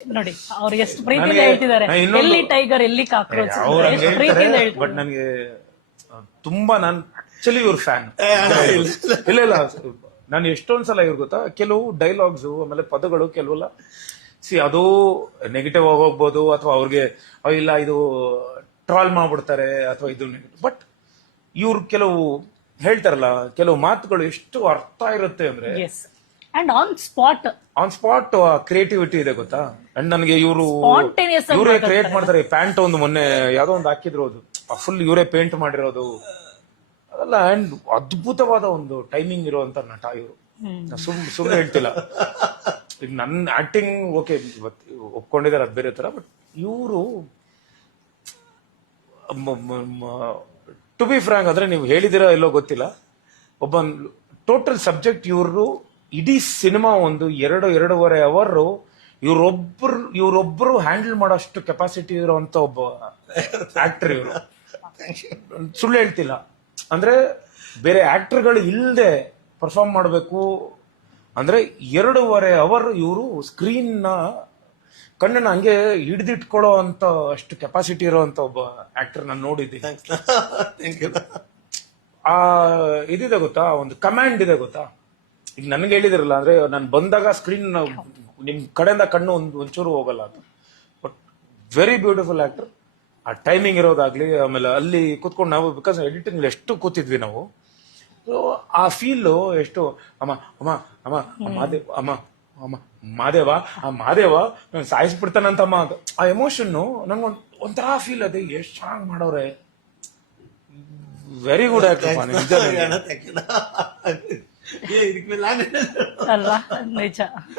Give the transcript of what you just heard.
ನೋಡಿ ಅವ್ರು ಎಷ್ಟು ಪ್ರೀತಿಯಿಂದ ಹೇಳ್ತಿದ್ದಾರೆ. ನಾ ಇನ್ನೊಂದು- ಎಲ್ಲಿ ಟೈಗರ್ ಎಲ್ಲಿ ಕಾಕ್ರೋಚ್ ಅವ್ರು ಎಷ್ಟು ಪ್ರೀತಿಯಿಂದ ಬಟ್ ಹೇಳ್ತಾರೆ ನನಗೆ ತುಂಬಾ ನಾನು ಆಕ್ಚುಲಿ ಇವ್ರ ಫ್ಯಾನ್ ಇಲ್ಲ ಇಲ್ಲ. ನಾನು ಎಷ್ಟೊಂದ್ ಸಲ ಇವ್ರು ಗೊತ್ತಾ? ಕೆಲವು ಡೈಲಾಗ್ಸ್ ಆಮೇಲೆ ಪದಗಳು ಕೆಲವೆಲ್ಲ ಸಿ ಅದು ನೆಗೆಟಿವ್ ಆಗಿ ಹೋಗ್ಬೋದು ಅಥವಾ ಅವ್ರಿಗೆ ಅಯ್ಯೋ, ಇಲ್ಲ ಇದು ಟ್ರಾಲ್ ಮಾಡ್ಬಿಡ್ತಾರೆ ಅಥವಾ ಇದು ಬಟ್ ಇವ್ರು ಕೆಲವು ಹೇಳ್ತಾರಲ್ಲ ಕೆಲವು ಮಾತುಗಳು ಎಷ್ಟು ಅರ್ಥ ಇರುತ್ತೆ ಅಂದ್ರೆ yes and on spot on spot creativity ಇದೆ ಗೊತ್ತಾ? ಅಂಡ್ ನನಗೆ ಇವರು Spontaneous ಆಗಿ ಇವರೇ. ಕ್ರಿಯೇಟ್ ಮಾಡ್ತಾರೆ. ಪ್ಯಾಂಟ್ ಒಂದು ಮೊನ್ನೆ ಯಾವ್ದೋ ಒಂದು ಹಾಕಿದ್ರು ಅದು. ಫುಲ್ ಇವರೇ ಪೇಂಟ್ ಮಾಡಿರೋದು. ಅದೆಲ್ಲ ಅಂಡ್ ಅದ್ಭುತವಾದ ಒಂದು ಟೈಮಿಂಗ್ ಇರುವಂತ ನಟ ಇವರು. ಸುಮ್ ಸುಮ್ಮನೆ ಹೇಳ್ತಿಲ್ಲ. ಈಗ ನನ್ನ ಆಕ್ಟಿಂಗ್ ಓಕೆ ಒಪ್ಕೊಂಡಿದ್ದಾರೆ ಅದು ಬೇರೆ ತರ ಬಟ್ ಇವರು ಟು ಬಿ ಫ್ರಾಂಕ್ ಅಂದ್ರೆ ನೀವು ಹೇಳಿದಿರ ಎಲ್ಲೋ ಗೊತ್ತಿಲ್ಲ. ಒಬ್ಬ ಟೋಟಲ್ ಸಬ್ಜೆಕ್ಟ್ ಇವರು ಇಡೀ ಸಿನಿಮಾ ಒಂದು ಎರಡು ಎರಡೂವರೆ ಅವರ್ ಇವ್ರೊಬ್ರು ಇವ್ರೊಬ್ರು ಹ್ಯಾಂಡಲ್ ಮಾಡೋಷ್ಟು ಕೆಪಾಸಿಟಿ ಇರುವಂತ ಒಬ್ಬ ಆಕ್ಟರ್ ಇವರು. ಸುಳ್ಳು ಹೇಳ್ತಿಲ್ಲ. ಅಂದ್ರೆ ಬೇರೆ ಆಕ್ಟರ್ಗಳು ಇಲ್ಲದೆ ಪರ್ಫಾರ್ಮ್ ಮಾಡಬೇಕು. ಅಂದ್ರೆ ಎರಡೂವರೆ ಅವರ್ ಇವರು ಸ್ಕ್ರೀನ್ನ ಕಣ್ಣನ್ನ ಹಂಗೆ ಹಿಡಿದಿಟ್ಕೊಳ್ಳೋ ಅಂತ ಅಷ್ಟು ಕೆಪಾಸಿಟಿ ಇರುವಂತ ಒಬ್ಬ ಆಕ್ಟರ್ ನಾನು ನೋಡಿದ್ದೀನಿ. ಆ ಇದಿದೆ ಗೊತ್ತಾ? ಒಂದು ಕಮ್ಯಾಂಡ್ ಇದೆ ಗೊತ್ತಾ? ಈಗ ನನ್ಗೆ ಹೇಳಿದಿರಲ್ಲ ಅಂದ್ರೆ ನಾನು ಬಂದಾಗ ಸ್ಕ್ರೀನ್ ನಿಮ್ ಕಡೆಯಿಂದ ಕಣ್ಣು ಒಂದ್ ಒಂಚೂರು ಹೋಗಲ್ಲ ಅದು ಬಟ್ ವೆರಿ ಬ್ಯೂಟಿಫುಲ್ ಆಕ್ಟರ್ ಆ ಟೈಮಿಂಗ್ ಇರೋದಾಗ್ಲಿ ಆಮೇಲೆ ಅಲ್ಲಿ ಕುತ್ಕೊಂಡು ನಾವು ಬಿಕಾಸ್ ಎಡಿಟಿಂಗ್ ಎಷ್ಟು ಕೂತಿದ್ವಿ ನಾವು ಸೊ ಆ ಫೀಲು ಎಷ್ಟು ಅಮ್ಮ ಅಮ್ಮ ಅಮ್ಮ ಮಾದೇವ್ ಅಮ್ಮ ಅಮ್ಮ ಮಾದೇವ ಆ ಮಾದೇವ ಸಾಯಿಸ್ಬಿಡ್ತಾನಂತ ಸಾಯಿಸ್ಬಿಡ್ತಾನಂತಮ್ಮ ಆ ಎಮೋಷನ್ ನಂಗೆ ಒಂಥರ ಫೀಲ್ ಅದೇ ಎಷ್ಟು ಚೆನ್ನಾಗಿ ಮಾಡೋರೆ. ವೆರಿ ಗುಡ್ ಆಕ್ಟರ್ ನಿಜ ನಿಜ